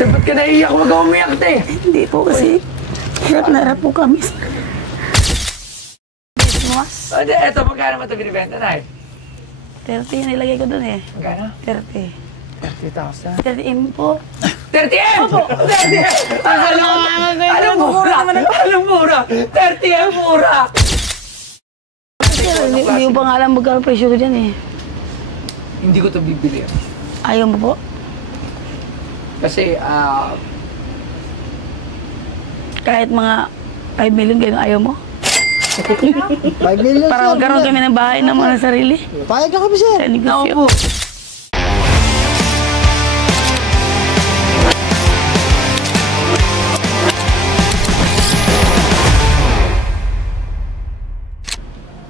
Ba't ka naiiyak? Huwag ka umiyak, te. Hindi po kasi. Hirap na harap po kami. Eto, magkano mo ito binibenta, Nay? 30 yung nilagay ko dun eh. Magkano? 30. 30,000. 30M po. 30M! Opo! 30M! Anong mura? Anong mura? 30M mura! Hindi ko pa nga alam magkano presyo ko dyan eh. Hindi ko ito bibili. Ayaw mo po? Kasi, kahit mga 5 million gano'n ayaw mo? 5 million, para magkaroon kami ng bahay ng mga sarili. Payag na kami, sir. Sa negosyo.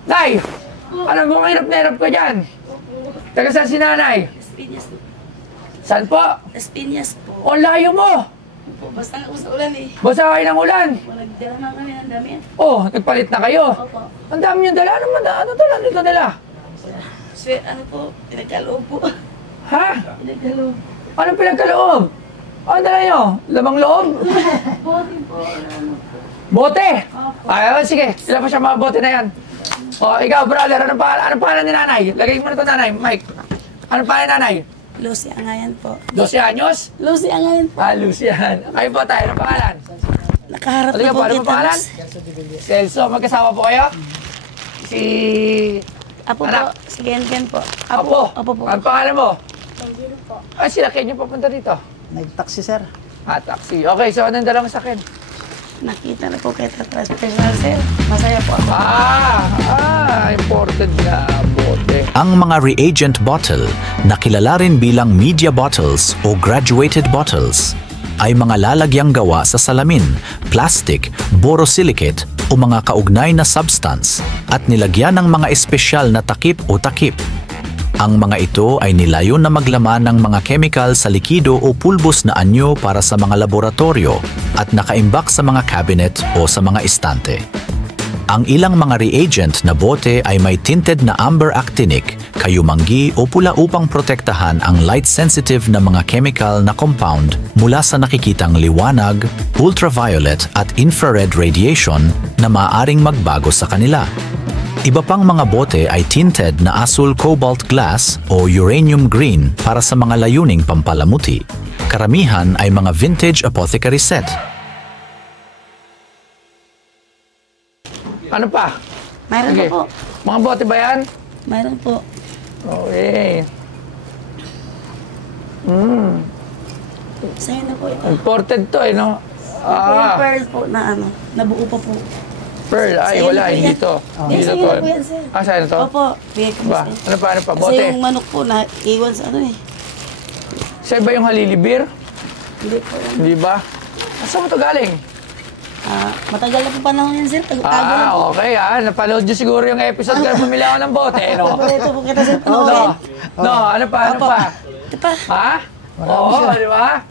Nay! Ano mo hirap na hirap ka dyan? Taga saan si nanay? Espinas po. Saan po? Espinas po. O layo mo! Basta sa ulan eh. Basa kayo ng ulan. Nagdala na kami ng damit. Oh, nagpalit na kayo. Opo. Ang dami yung dala. Ano to lang dito nila? Ano po? Pinagkaloob po. Ha? Pinagkaloob. Anong pinagkaloob? Ano dala nyo? Lamang loob? Bote po. Bote? Ay, sige. Ilan pa siya mga bote na yan? O, ikaw, brother, anong pangalan ni nanay? Lagay mo na ito, nanay. Mike. Anong pangalan ni nanay? Lucy Angayan po. 12 anyos? Lucy Angayan po. Ah, Lucian. Kayo po tayo. Anong pangalan? Nakaharap Ano na po ano kita. pangalan? Celso. Magkasama po kayo? Si... Apo Anak. po. Si Ken po. Apo. Apo po. Anong pangalan mo? Pagdiro po. Ay, sila Kenyo papunta dito. Nag-taxi, sir. Ah, taxi. Okay, so anong dalawang sakit? Nakita na po kita personal sir. Masaya po ako. Imported na bote. Ang mga reagent bottle na kilala rin bilang media bottles o graduated bottles ay mga lalagyang gawa sa salamin, plastic, borosilicate o mga kaugnay na substance at nilagyan ng mga espesyal na takip o takip. Ang mga ito ay nilayon na maglaman ng mga chemical sa likido o pulbos na anyo para sa mga laboratorio at nakaimbak sa mga cabinet o sa mga estante. Ang ilang mga reagent na bote ay may tinted na amber actinic, kayumanggi o pula upang protektahan ang light-sensitive na mga chemical na compound mula sa nakikitang liwanag, ultraviolet at infrared radiation na maaaring magbago sa kanila. Iba pang mga bote ay tinted na asul cobalt glass o uranium green para sa mga layuning pampalamuti. Karamihan ay mga vintage apothecary set. Ano pa? Mayroon Sige. po. Mga bote ba yan? Mayroon po. Okay. Sa'yo na po ito. Imported to eh, no? Yung pearl po na ano, nabuo pa po. Pearl. Ay, Sa'yo wala. na po Hindi yan. to. Hindi Sa'yo to. na po yan, sir. Ah, sa'yo na to? Opo. Bigay ko po Ba? sa'yo. Ano pa? Kasi Bote? yung manok po na iwan sa ano eh. Sa'yo ba yung halilibir? Hindi po yan. Hindi ba? Saan mo to galing? Matagal na po panahon yan, sir. Tago na po. Okay napanood nyo siguro yung episode kaya bumili ako ng bote, no? Ito po kita, sir. No, Panoorin. no, ano pa? Ito pa. Ha? Oo, di ba?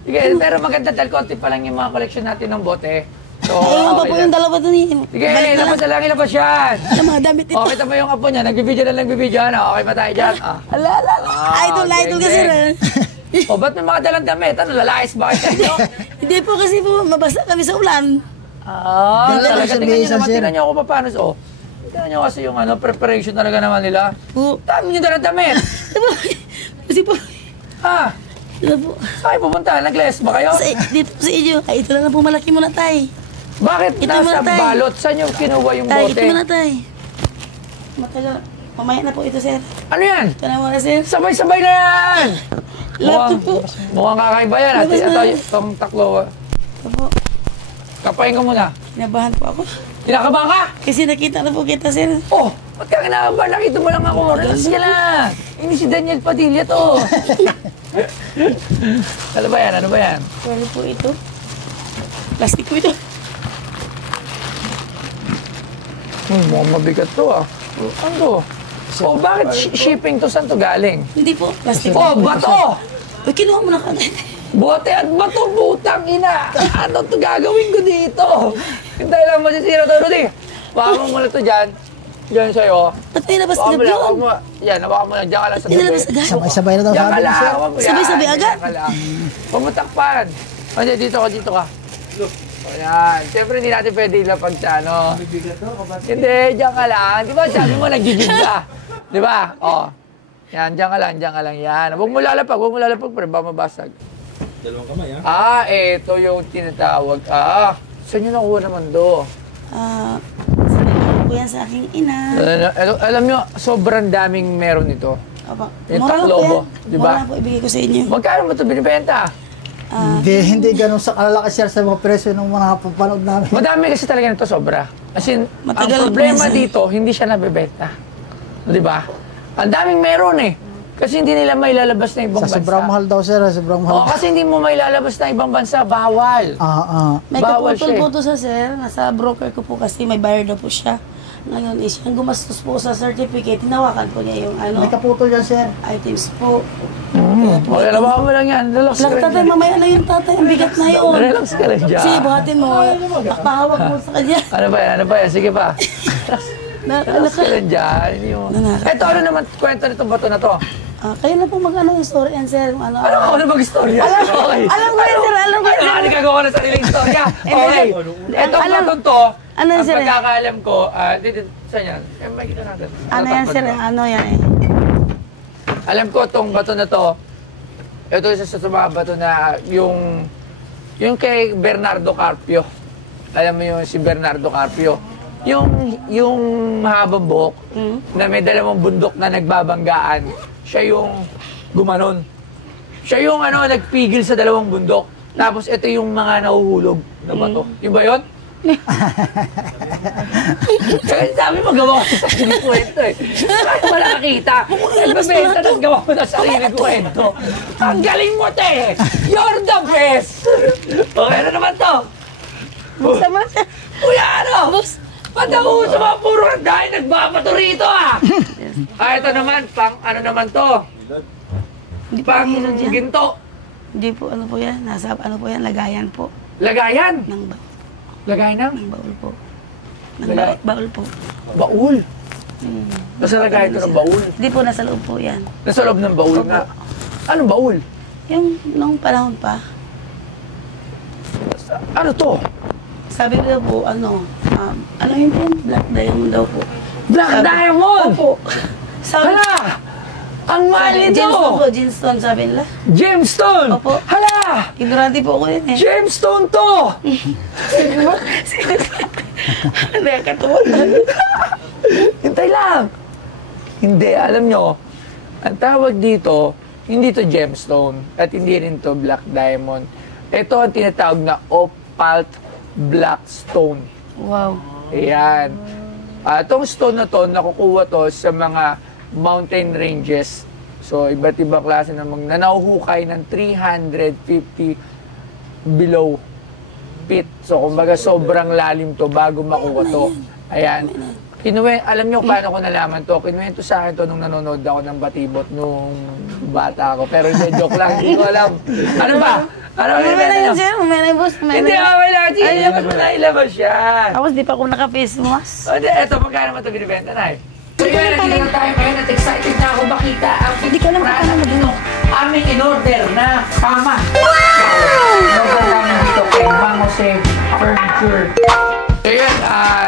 Sige, pero maganda dahil konti pa lang yung mga collection natin ng bote. So, Ayun pa po lang. yung dalawa dun eh. Sige, Balik na ilabas na lang, ilabas yan. Yung mga damit ito. Okay, tama yung apo niya. Nagbibideo na nagbibideo. Ano? Okay ba tayo dyan? Ala. Idol ka, sir. O, ba't may mga dalang damit? Ano, lalayas ba kayo? Hindi po kasi po, mabasa kami sa ulan. Talaga, tingnan nyo naman, sir. tingnan nyo ako paano. So, tingnan nyo kasi yung preparation talaga naman nila. Dami nyo dalang damit. Kasi po, Ha? diba po, Saan kayo pupunta? Nag-les ba kayo? dito po sa inyo, ay ito na po malaki muna tay. Bakit Ito nasa muna, tay. balot? Saan yung kinuha yung Tay, bote? ito muna tay. Matagal, mamaya na po ito sir. Ano yan? Ito na muna sir. Sabay-sabay na yan! Laptop po. Mukhang kakaiba yan. At Labas na. ito, itong taklo. Ito po, Kapain ka muna. kinabahan po ako. Kinakabahan ka? Kasi nakita na po kita sir. Oh, ba't ka kinakabahan? Nakita mo lang ako. Relax ka lang. Ini si Daniel Padilla to. Ano ba yan? Ano ba yan? Pero po ito, plastic po ito. Mukhang mabigat to ah. Ano to? Oh, bakit shipping to? Saan to galing? Hindi po, plastic. Oh, bato! Uy, kinuha mo na ka. Bote at bato, butang ina! Ano to gagawin ko dito? Hintay lang masisira to, Rudy. Baka mo muna to dyan. Diyan sa'yo. Ba't may labas Hawakan agad mo lang, yun? hawakan mo. Yan, hawakan mo lang. Diyan ka lang sa tabi. Inilabas agad? Sabay-sabay na daw Diyan sabi ka niya, lang, sir. hawakan mo yan. Sabay-sabay agad? Diyan ka lang. Huwag mo takpan. O, dito ka, dito ka. Ayan. Siyempre, hindi natin pwede ilapag sa ano. Hindi, diyan ka lang. Di ba, sabi mo, nagigig ka. Di ba? O. Yan, diyan ka lang, diyan ka lang. Yan. Huwag mo lalapag, pero ba mabasag. Dalawang kamay, ha? Ito yung tinatawag. Saan nyo nakuha naman do? Sabi ko yan sa aking ina. Alam nyo, sobrang daming meron nito. Opo. Yung Mura lang taklobo, po yan. di ba? Mura lang po ibigay ko sa inyo. Magkano mo ito binibenta? Hindi ganun sa kalalaki, sir, sa mga presyo ng mga papanood namin. Madami kasi talaga nito, sobra. As in, Matagal ang problema minsan. dito, hindi siya nabibenta. Di ba? Ang daming meron eh. Kasi hindi nila may lalabas na ibang Sa bansa. sobrang mahal daw, sir. Sobrang mahal. Kasi hindi mo may lalabas na ibang bansa, bawal. May Bawal kaputol siya eh. po to sa sir. Nasa broker ko po kasi may bayar na po siya. Ngayon is, yung gumastos po sa certificate, hinawakan po niya yung May kaputol yan, sir. items po. O, labakan mo lang yan. Relax Lang ka tatay, lang dyan. mamaya na yung tatay. Ang bigat na yun. Relax ka lang dyan. Sige, buhatin mo. Pakpahawak mo sa kanya. Ano ba yan? Sige pa. Relax ka lang dyan. Ito, ano naman kwento nitong bato na to? Kayo na po mag-ano yung story yan, sir. Ano mag-istorya? Okay. Alam ko yan, sir. Alam ko yan, sir. Ano gagawa na sariling istorya? Okay. Itong Alam- batong to, ano ang sir? pagkakaalam ko, dito, saan yan? Makikita natin. Ano yan, sir? Ano yan eh? Alam ko itong bato na to, ito isa sa mga bato na yung kay Bernardo Carpio. Alam mo yung si Bernardo Carpio. Yung mahabang buhok na may dalawang bundok na nagbabanggaan, siya yung gumanon. Siya yung nagpigil sa dalawang bundok. Tapos ito yung mga nahuhulog na bato. Yung ba yun? Kaya sabi mo, gawa ko sa sarili kwento eh. Bakit mo nakakita? Nagbabenta, tapos gawa ko sa sarili kwento. Ang galing mo, te! You're the best! Okay, ano naman to? Sama, sir. Kuya, ano? Ba't ako sa mga puro dahil nagbabato rito, ito naman, pang ano naman to? Hindi po Pang hilo dyan. ginto. Hindi po, ano po yan? Nasa, ano po yan? Lagayan po. Lagayan. Lagayan ng? Ng baul po. Ng Lagay- baul po. Baul. Nasa lagayan ito ng baul. Hindi po, nasa loob po yan. Nasa loob ng baul nga. Anong baul? Yung nung panahon pa, Ano to? sabi ko daw po, ano yun po? Black diamond daw po. Black Sabi- Diamond! Opo. Sabi, Hala! Ang mahal nito! Gemstone po, gemstone sabi nila. Gemstone! Opo. Hala! Ignorante po ako yun eh. Gemstone to! Nakakatawa. Hintay lang! Hindi, alam nyo, ang tawag dito, hindi to gemstone at hindi rin to black diamond. Ito ang tinatawag na opal black stone. Wow. Ayan. Itong stone na to, nakukuha to sa mga mountain ranges. So, iba't ibang klase na nahuhukay ng 350 below feet. So, kumbaga, sobrang lalim to bago makuha to. Ayan. Alam nyo paano ko nalaman to? Kinuwento sa akin to nung nanonood ako ng Batibot nung bata ako. Pero hindi, joke lang. Hindi ko alam. Ano ba? Ano ba? Mamaya na yun, sir. Mamaya na yun, boss. Mamaya Hindi, na yun. okay lang. Sige, ilabas mo na, ilabas yan. Tapos di pa ako naka-face mask. O, eto, magkano mo ito binibenta na eh? So yun, nandito tayo ngayon at excited na ako makita ang Hindi ko alam kung paano mo dito. Aming in-order na kama. In-order namin dito kay Mang Jose Furniture. So yun,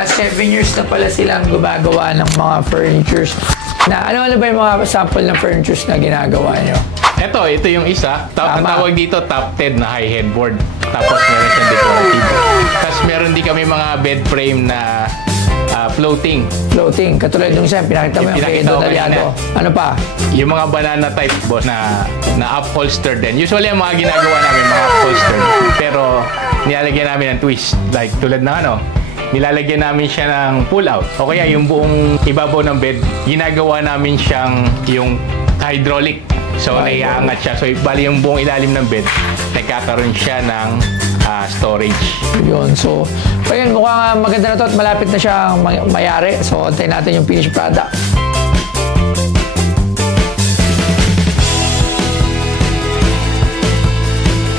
7 years na pala silang gumagawa ng mga furnitures. Ano ba yung mga sample ng furnitures na ginagawa nyo? Ito yung isa. Ang Tama. tawag dito, top 10 na high headboard. Tapos meron siyang decorative. Tapos meron din kami mga bed frame na floating. Floating, katulad yung isa, pinakita mo yung kay Pinakita ko Donaliado. kanina. Ano pa? Yung mga banana type, boss, na upholstered din. Usually, ang mga ginagawa namin, mga upholstered. Pero, nilalagyan namin ng twist. Like, tulad ng nilalagyan namin siya ng pull-out. O kaya, yung buong ibabaw ng bed, ginagawa namin siyang yung hydraulic. So, naiangat siya. So, bali yung buong ilalim ng bed, nagkakaroon siya ng storage. Yun, so, ayun, mukhang maganda na to at malapit na siyang mayari. So, antayin natin yung finished product.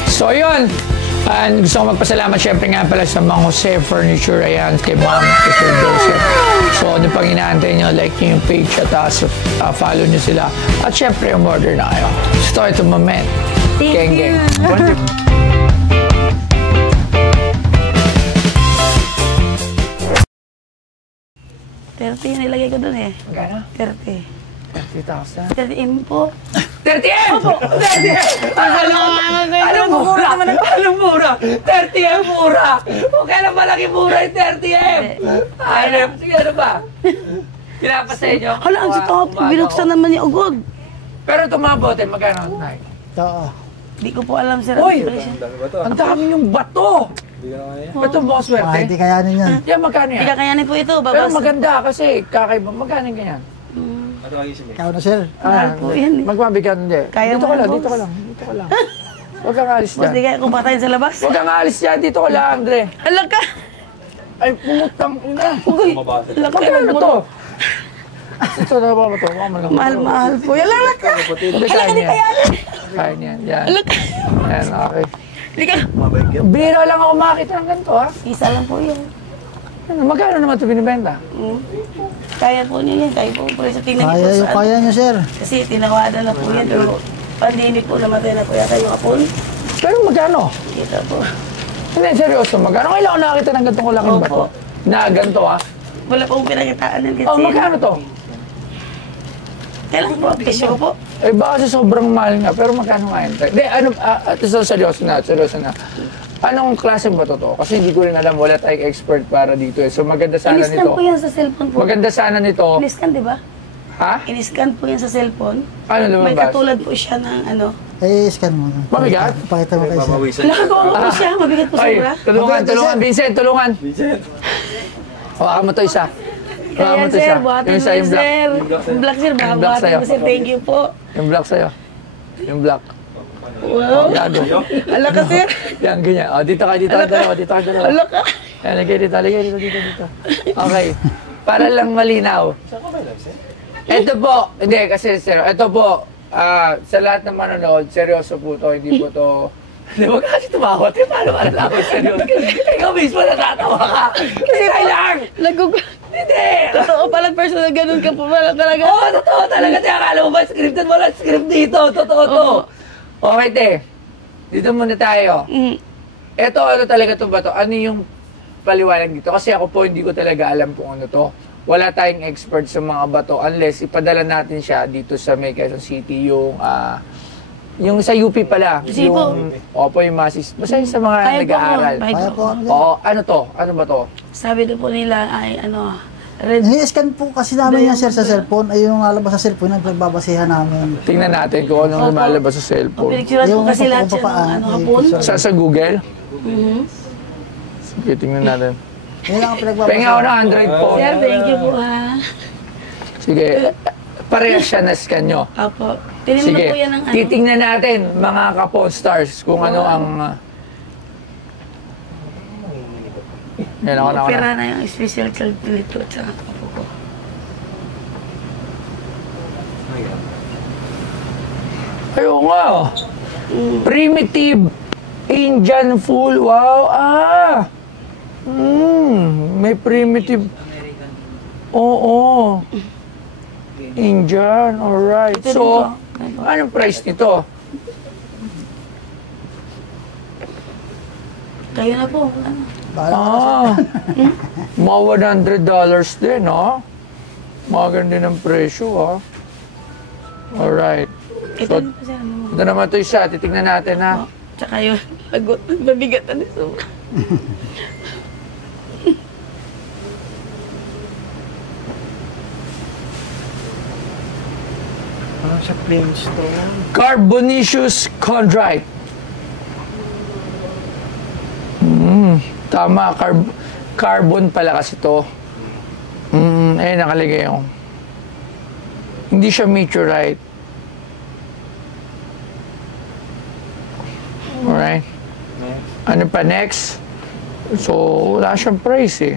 So, yun. And gusto ko magpasalamat syempre nga pala sa Mang Jose Furniture, ayan, kay Ma'am, kay Sir Joseph. So, ano pang inaantay nyo, like nyo yung page at follow nyo sila. At syempre, umorder na kayo. Start the moment. Thank you. $30 yung nilagay ko dun eh. Magkano? 30. 30,000. 30M po. 30M! 30M! Anong mura? Anong mura? 30M mura! Kung kailan malaki mura yung 30M! Ano? Sige, ano ba? Pinapa sa inyo? Hala, ang top. Binuksan naman ni Ugod. Pero itong mga bote, magkano? Nay? Oo. Hindi ko po alam, sir. Uy! Ang dami yung bato! Bato mo swerte? Hindi kayanin yan. Yan, magkano Hindi yan? kakayanin po ito. Pero Babas. maganda kasi kakaiba. Magkano yung ganyan? Ikaw na, sir. Mahal po yan eh. Magmabigan hindi. Kaya Dito mo ka lang, yan, dito ka boss. lang, dito ka lang. Huwag kang alis Boss, di dyan. kaya kung patayin sa labas. Huwag kang alis dyan, dito ka lang, Andre. Alam ka! Ay, pumutang ina. Uy! Alam ka! Magkano to? Ito na ba ito? Mahal po. Yan lang ka! Hindi, kaya niyan. Kaya niyan, yan. Alam ka! Yan, okay. Hindi ka! Bira lang ako makita ng ganito, ha? Isa lang po yun. Ano, magkano naman ito binibenta? Kaya po niya yan. Kaya po po sa tingnan niyo Kaya po yung sa kaya niya, sir. Kasi tinawadan na po yan. Pero pandemic po namatay na po yata yung apon. Pero magkano? Kita po. Hindi, seryoso, magkano? Kailan ako nakakita ng ganitong kalaking Opo. bato? Na ganito, ha? Wala pong pinakitaan yan kasi. Oh, magkano to? Kailan po? Presyo ko po. Eh, baka kasi sobrang mahal nga, pero magkano nga yun? Hindi, ano, seryoso na. Anong klase ba to? Kasi hindi ko rin alam, wala tayong expert para dito eh. So maganda sana Iniscan nito. po yan sa cellphone po. Maganda sana nito. Iniscan, di ba? Ha? Iniscan po yan sa cellphone. Ano May lumabas? katulad po siya ng ano. Scan mo. Mabigat? Pakita mo kay sir. Nakagawa po siya. Mabigat po Ay, sobra. tulungan, Vincent, tulungan. Hawakan mo to isa. Hawakan mo Kaya to sir, isa. buhatin Yung mo isa, yun, yung black. sir. Yung black, sir. Baka Yung black buhatin sa'yo. mo, sir. Thank you po. Yung black sa'yo. Yung black. Wow. Yago. Ala ka, sir. Yan, ganyan. O, dito ka dalawa. Ala ka. Yan, lagay dito. Okay. Para lang malinaw. Ito po, hindi kasi sir, ito po, sa lahat ng manonood, seryoso po to, hindi po to, hindi mo kasi tumawa, paano malalaman seryoso? Ikaw mismo natatawa ka. Kasi kailangan. Hindi. Totoo pala, personal, ganun ka po pala talaga. Oo, totoo talaga. Kaya akala mo ba, scripted mo lang script dito. Totoo to. Okay, te. Dito muna tayo. Ito, ano talaga to ba to? Ano yung paliwanag dito? Kasi ako po, hindi ko talaga alam kung ano to. Wala tayong expert sa mga bato unless ipadala natin siya dito sa May Quezon City, yung sa UP pala. Sige po. Opo, yung masis. Basta yung sa mga Kaya po, nag-aaral. Kaya po. Oo, ano to? Ano ba to? Sabi na po nila ay ano, red. Ini-scan po kasi namin yan, sir, sa cellphone. Ay, yung nalabas sa cellphone, nagbabasihan namin. Tingnan natin kung anong Opo. lumalabas sa cellphone. Pinicturean po Yung kasi lahat siya ng papaan, ano, ay, hapon. Sa Google? Sige, tingnan natin. Yan lang ang pinagbabasihan. Penga ako ng Android phone. Sir, thank you po ha. Sige, parehas siya na scan nyo. Apo. Tinignan Sige, po yan ng ano. titingnan natin mga ka-Pawn Stars kung ano ang... Yan ako na. Opera na yung special child nito sa apo ko. Ayaw nga. Primitive Indian fool. Wow. May primitive. Oo. Indian. Alright. Ito So, dito. anong price nito? Kayo na po. Ano? Mga $100 din, ha? Maganda ng presyo, ha? Alright. Ito na po sir. Ano? Ito naman ito isa. Titignan natin, ha? Tsaka yung lagot. Mabigat na nito. Sa Flintstone. Carbonaceous chondrite. Tama, carbon pala kasi to. Nakalagay yung. Hindi siya meteorite. Alright. Ano pa next? So, wala siyang price eh.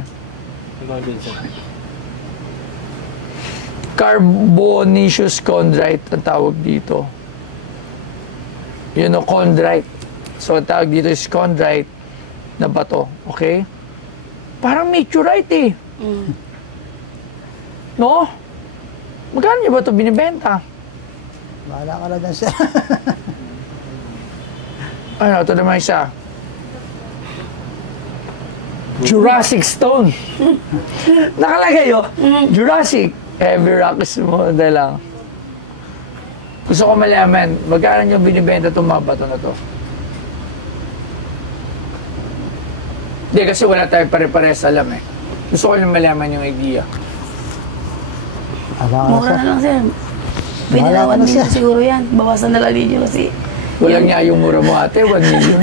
Carbonaceous chondrite ang tawag dito. Chondrite. So, tawag dito is chondrite na bato. Okay? Parang meteorite eh. No? Magkano niyo ba ito binibenta? Bahala ka na dyan, sir. Ano, ito naman isa. Jurassic Stone. Nakalagay yun. Jurassic. Heavy rocks model lang. Gusto ko malaman, magkano nyo binibenta itong mga bato na to? Hindi, kasi wala tayo pare-pares alam eh. Gusto ko lang malaman yung idea. Mura na lang, sir. Pinawan din siguro yan. Bawasan na lang din kasi. Walang niya yung mura mo ate, 1 million.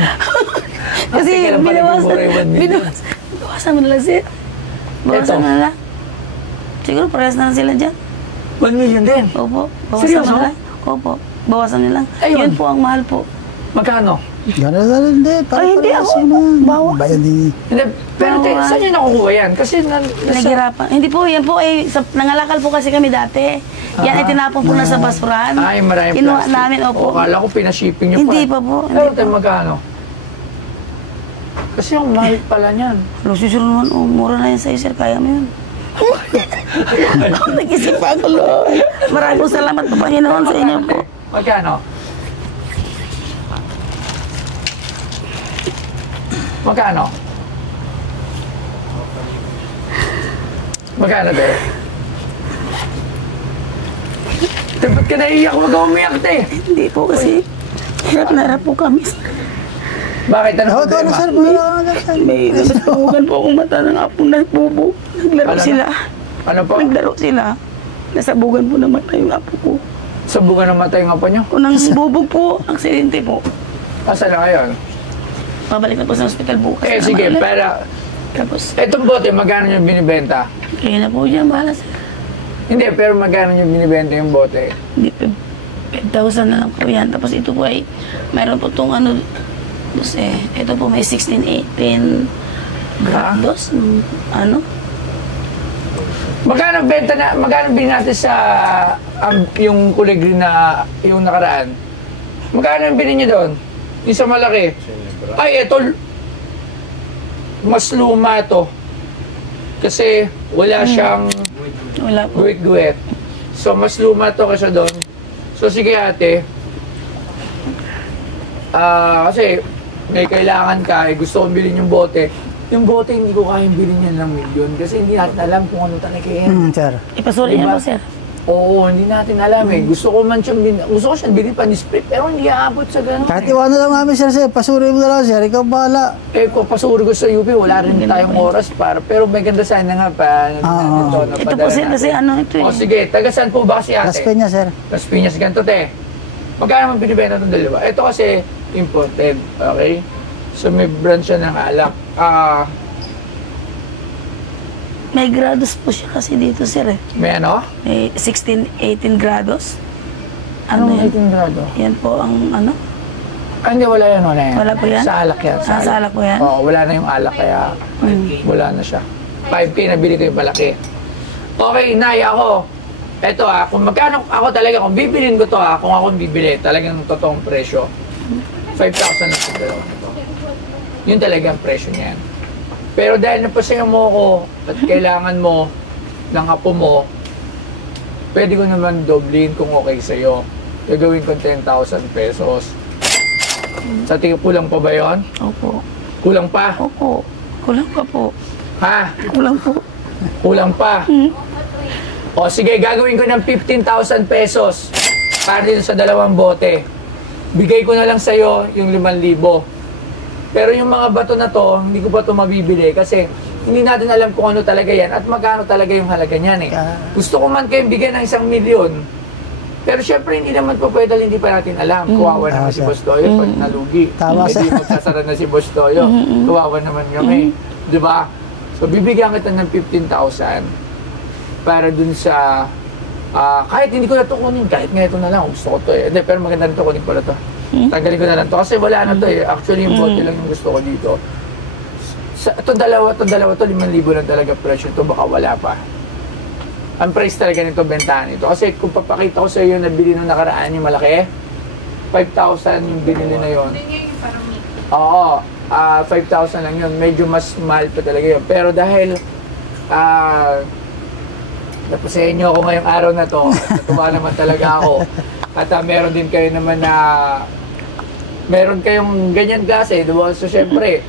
Kasi binawasan. Bawasan mo na lang, sir. Bawasan na lang. Siguro parehas na lang sila dyan. 1 million din? Opo. Bawasan Seryoso? na lang. Opo. Bawasan na lang. Ayun. Yun po ang mahal po. Magkano? Gano'n na rin din. Ay, hindi ako. Bawas. Hindi, pero saan nyo nakukuha yan? Kasi Naghirapan. Hindi po, yan po ay nangalakal po kasi kami dati. Yan ay tinapon po na sa basurahan. Ay, maraming Kinuha plastic. namin, opo. O, kala ko pinashipping nyo pa. Hindi pa po. Pero tayo magkano? Kasi yung mahal pala niyan. Susuro naman, mura na yan sa'yo, sir. Kaya mo yun. Nag-isip pa ako, Lord. Maraming po salamat po, Panginoon, sa inyo po. Magkano? Magkano? Magkano, be? Ba't ka naiiyak? Huwag ka umiyak, te. Hindi po kasi hirap na hirap po kami. Bakit? Ano Ito na, problema? sir. Bahala ka na dyan, sir. May nasabugan po akong mata ng apo na bubo. Naglaro Ano na? sila. Ano po? Naglaro sila. Nasabugan po ng mata yung apo ko. Sabugan ng mata yung apo nyo? Unang bubog po, aksidente po. Asa na ngayon? Pabalik na po sa hospital bukas. Eh, na sige, naman ulit. pero Tapos, etong bote, magkano nyo binibenta? kaya na po dyan, bahala sir. Hindi, pero magkano nyo binibenta yung bote? Hindi, 5,000 na lang po yan. Tapos ito po ay, mayroon po itong ano, ito po may 16, 18 grados. Ano? Magkano benta na, magkano bilhin natin sa yung kulay green na yung nakaraan? Magkano yung bilhin nyo doon? Yung sa malaki? Ay, eto, mas luma to. Kasi wala siyang Wala po. guwit-guwit. So, mas luma to kasi doon. So, sige ate. Kasi may kailangan ka, gusto kong bilhin yung bote. Yung bote, hindi ko kayang bilhin yan ng milyon kasi hindi natin alam kung ano talaga yan. Sir. Ipasuri Diba? niya po sir. Oo, hindi natin alam eh. Gusto ko siya bilhin pa ni split, pero hindi aabot sa ganun Kahit eh. iwanan lang namin, sir. Pasuri mo na lang, sir. Ikaw bahala. Eh, kung pasuri ko sa UP, wala rin tayong oras para. Pero may ganda sana nga pa. Ito po sir, kasi ano ito eh. O sige, taga saan po ba si ate? Las Peñas, sir. Las Piñas, ganito te. Magkano man binibenta itong dalawa? Ito kasi imported, okay? So may brand siya ng alak. May grados po siya kasi dito sir eh. May ano? May 16, 18 grados. Anong yan? 18 grado? Yan po ang ano. Hindi, wala yan, wala yan. Wala po yan? Sa alak yan. Sa alak po yan? Oo, wala na yung alak, kaya wala na siya. 5K nabili ko yung malaki. Okay, Nay, ako. Eto kung magkano ako talaga, kung bibilin ko to kung ako bibili, talagang totoong presyo. 5,000 na sa dalawa nito. Yun talaga ang presyo niyan. Pero dahil napasaya mo ako at kailangan mo ng apo mo, pwede ko naman doblin kung okay sa'yo. Gagawin ko 10,000 pesos. Sa tingin, kulang pa ba yun? Opo. Kulang pa? Opo. Kulang pa po. Ha? Kulang po. Kulang pa? O sige, gagawin ko ng 15,000 pesos para dito sa dalawang bote. Bigay ko na lang sa'yo yung 5,000. Pero yung mga bato na to, hindi ko pa ito mabibili kasi hindi natin alam kung ano talaga yan at magkano talaga yung halaga niyan eh. Gusto ko man kayong bigyan ng 1 milyon. Pero syempre hindi naman po pwede, hindi pa natin alam. Kawawa naman si Boss Toyo pag nalugi. Tama, Hindi sir. magsasara na si Boss Toyo. Kawawa naman kami. Di ba? So bibigyan kita ng 15,000 para dun sa kahit hindi ko na ito kunin, kahit nga ito na lang, gusto ko ito eh. Hindi, pero maganda rin ito, kunin ko na ito. Tanggalin ko na lang ito kasi wala na ito eh. Actually, yung bote lang yung gusto ko dito. Itong dalawa to 5,000 lang talaga presyo ito, baka wala pa. Ang price talaga nito, bentahan ito. Kasi kung papakita ko sa iyo na bili nung nakaraan yung malaki, 5,000 yung binili na yon. Hindi niya yung parang mix. Oo, 5,000 lang yun. Medyo mas mahal pa talaga yun. Pero dahil napasahin nyo ako ngayong araw na to, natuwa naman talaga ako. At meron din kayo naman na meron kayong ganyan klase, diba? So, syempre,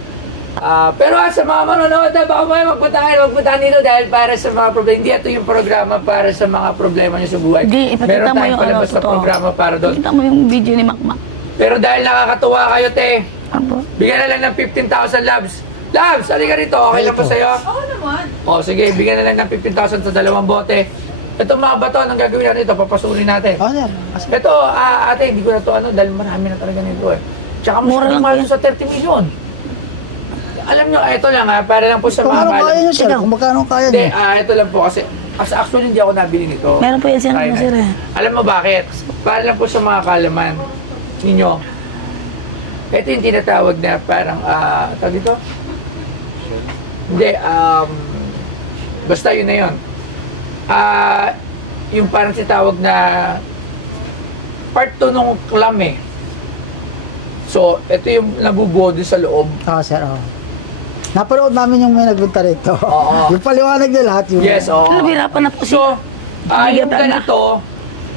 pero sa mga manonood, baka may magpuntahan dito dahil para sa mga problema. Hindi ito yung programa para sa mga problema nyo sa buhay. Hindi, ipakita meron mo tayong yung palabas na programa para doon. Ipakita mo yung video ni Makmak. Pero dahil nakakatuwa kayo, te, Apo. bigyan na lang ng 15,000 labs. Labs, halika rito. Okay lang ba sa'yo? Oo naman. O, sige, bigyan na lang ng 15,000 sa 2 bote. Ito mga bato, anong gagawin natin ito? Papasunin natin. Oh, sir. Ito, ate, hindi ko na ito dahil marami na talaga nito eh. Tsaka Mura lang mahal yan. sa 30 million. Alam nyo, ito lang para lang po sa Kung mga ano kaya mahal. nyo, sir? Kung magkano kaya Hindi, nyo? ito lang po kasi actually hindi ako nabili nito. Meron po yan siya Kaya naman, na. sir eh. Alam mo bakit? Para lang po sa mga kalaman ninyo. Ito yung tinatawag na parang, tawag dito? Hindi, basta yun na yun. Yung parang tinatawag na part 2 nung clam eh. So, ito yung nabubuo din sa loob. Oo, sir. Oo. Napanood namin yung may nagbunta rito. Oo. Yung paliwanag nila lahat. Yung... Yes, oo. Pero bihirapan na po So, siya. yung ganito,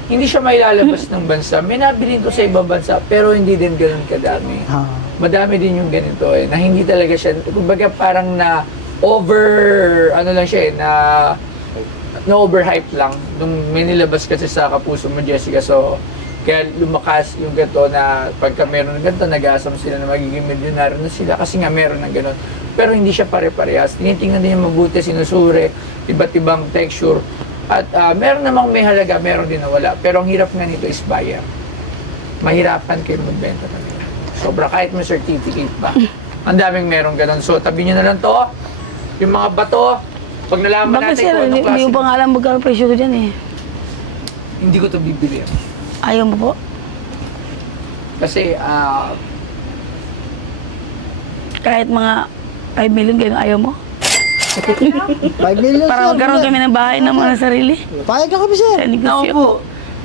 hindi siya mailalabas ng bansa. May nabilin ko sa ibang bansa, pero hindi din ganun kadami. Madami din yung ganito eh, na hindi talaga siya, kumbaga parang na ano lang siya eh, na overhype lang. Nung may nilabas kasi sa Kapuso Mo, Jessica, so kaya lumakas yung ganito na pagka meron ng ganito, nag-aasam sila na magiging milyonaryo na sila kasi nga meron ng ganun. Pero hindi siya pare-parehas. Tinitingnan din yung mabuti, sinusure, iba't ibang texture. At meron namang may halaga, meron din na wala. Pero ang hirap nga nito is buyer. Mahirapan kayo magbenta talaga. Sobra, kahit may certificate pa. Ang daming meron ganun. So, tabi nyo na lang to. Yung mga bato, pag nalaman Bakit natin sir, kung anong hindi klase. yung pangalan magkano presyo ko dyan eh. Hindi ko to bibili. Ayaw mo po? Kasi, Kahit mga 5 million kayo ayaw mo? 5 million, Para sir. magkaroon kami ng bahay ng mga sarili. Payag ka kami, sir. Sa ako negosyo. po,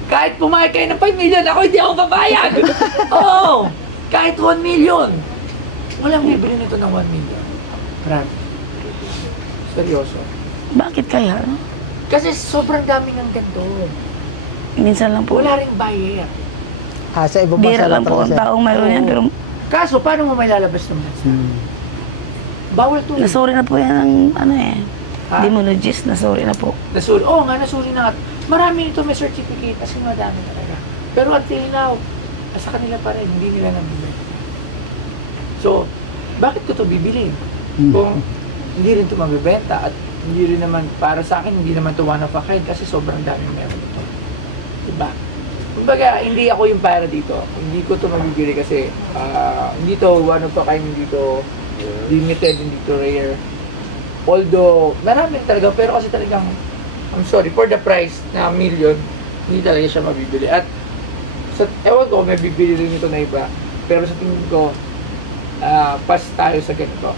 kahit pumayag kayo ng 5 million, ako hindi ako babayag. Oo, kahit 1 million. Walang bibili nito ng 1 million. Brad, seryoso. Bakit kaya? No? Kasi sobrang daming ng ganito. Minsan lang po. Wala ring buyer. Sa ibang bansa Bira lang po ang sir. taong mayroon yan. Pero Kaso, paano mo may lalabas ng bansa? Bawal to. nasuri na po yan ng ano eh. Ha? Demonologist, nasuri na po. Nasuri. Oo nga, nasuri na nga. Marami nito may certificate kasi madami talaga. Pero until now, sa kanila pa rin, hindi nila nabibili. So, bakit ko to bibili? Kung hindi rin to mabibenta at hindi rin naman, para sa akin, hindi naman to one of a kind kasi sobrang daming meron ito. Diba? Kumbaga, hindi ako yung para dito. Hindi ko to mabibili kasi hindi to one of a kind, hindi to limited, hindi to rare. Although, marami talaga, pero kasi talagang, I'm sorry, for the price na million, hindi talaga siya mabibili. At, ewan ko, may bibili rin ito na iba. Pero sa tingin ko, pass tayo sa ganito.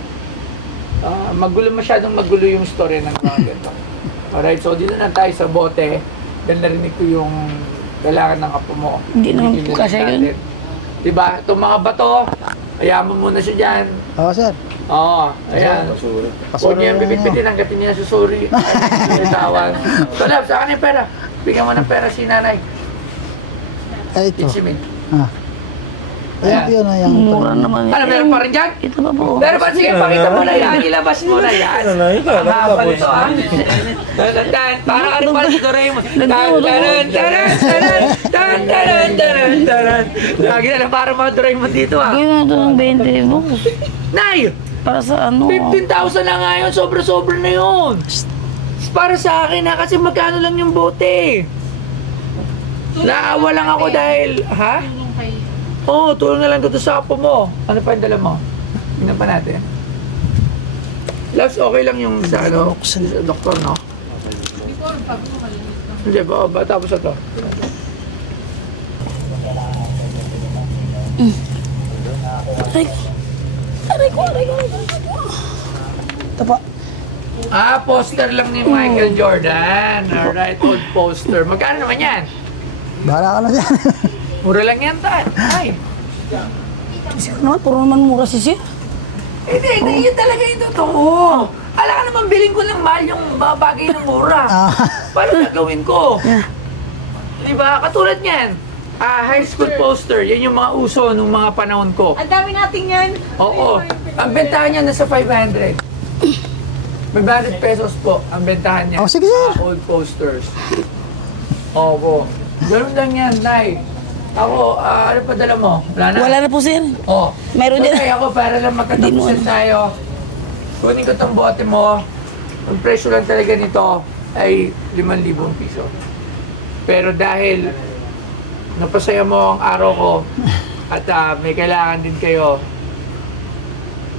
Masyadong magulo yung story ng mga ganito. Alright, so dito na tayo sa bote. Dahil narinig ko yung kailangan ng apo mo. Hindi naman po kasi yun. Diba? Itong mga bato, hayaan mo muna siya dyan. Oo, sir. Oo, ayan. Huwag niya yung bibigpitin hanggat hindi niya susuri. Bitawan. So, Lab, sa akin yung pera. Bigyan mo ng pera si nanay. Ay, ito. Ichimin. Ayan, yun, ayan. Mura naman. Ano, meron pa rin dyan? Ito pa po. Meron pa, sige, pakita mo na yan. Ilabas mo na yan. Ang haba nito, ha? Tan, para ka rin pala si Doraemon. Tan. Lagi na lang para mga Doraemon dito, ha? Gawin mo ito ng 20 mo. Nay! Para sa ano? 15,000 na nga yun. Sobra-sobra na yun. Para sa akin, ha? Kasi magkano lang yung bote. Naawa lang ako dahil, ha? Oo, tulong na lang dito sa apo mo. Ano pa yung dala mo? Tingnan pa natin. Loves, okay lang yung sa ano, sa doktor, no? Hindi, ba tapos ito. Aray ko. Ito pa. Poster lang ni Michael Jordan. Alright, old poster. Magkano naman yan? Bahala ka na dyan. Mura lang yan, Tan. Ay. Sir naman, puro naman mura si Sir. Hindi, yun talaga yung totoo. Alam ka naman, bilhin ko ng mahal yung mga bagay ng mura. Paano gagawin ko? Diba? Katulad niyan. High school poster, yan yung mga uso nung mga panahon ko. Ang dami natin yan. Oo. Ang bentahan niya nasa 500. 500 pesos po ang bentahan niya. Oh, sige, sir. Old posters. Opo. Ganun lang yan, Nay. Ako, ano pa dala mo? Wala na? Wala na po, Sir. Oh. Meron din. Okay, ako para lang magkatapusan tayo. Kunin ko tong bote mo. Ang presyo lang talaga nito ay 5,000 piso. Pero dahil napasaya mo ang araw ko at may kailangan din kayo.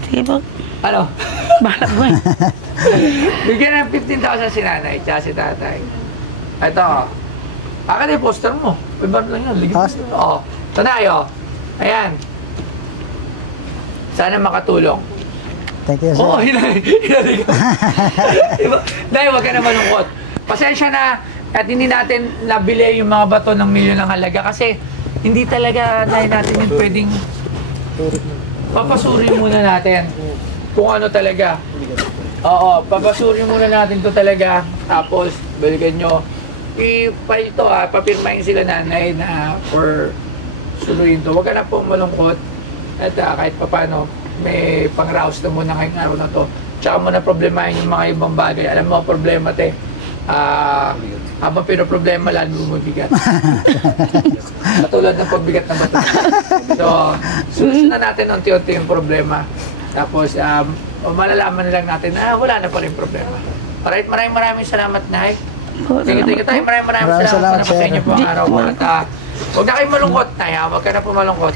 Sige po. Ano? Bahala po eh. Bigyan ng 15,000 si nanay at si tatay. Ito. Akin yung poster mo. Iba lang yun. Ligyan mo. Oo. Tanay, ayan. Sana makatulong. Thank you, sir. Oo, hinali ko. Dahil huwag ka na malungkot. Pasensya na at hindi natin nabili yung mga bato ng milyon ng halaga kasi hindi talaga dahil natin yung pwedeng papasuri muna natin kung ano talaga. Oo, papasuri muna natin to talaga. Tapos, balikan nyo. Papirmahin sila nanay na for suluhin to. Huwag ka na pong malungkot. At kahit papano, may pang-rouse na muna ngayong araw na to. Tsaka mo na problemahin yung mga ibang bagay. Alam mo, problema te. Habang pinoproblema, lalo bumabigat. Katulad ng pagbigat na bato. So, solusyon na natin unti-unti yung problema. Tapos, malalaman na lang natin na wala na pa rin problema. Alright, maraming salamat, Nay. Thank you tayo. Maraming salamat po sa inyo po ang araw ko. At huwag na kayong malungkot, Nay. Huwag ka na po malungkot.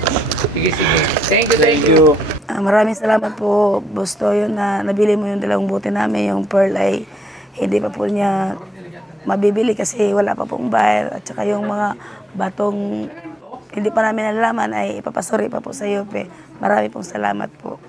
Sige. Thank you. Maraming salamat po, Boss Toyo, na nabili mo yung dalawang bote namin. Yung pearl ay hindi pa po niya mabibili kasi wala pa pong bayar. At saka yung mga batong hindi pa namin nalalaman ay ipapasuri pa po sa UP. Marami pong salamat po.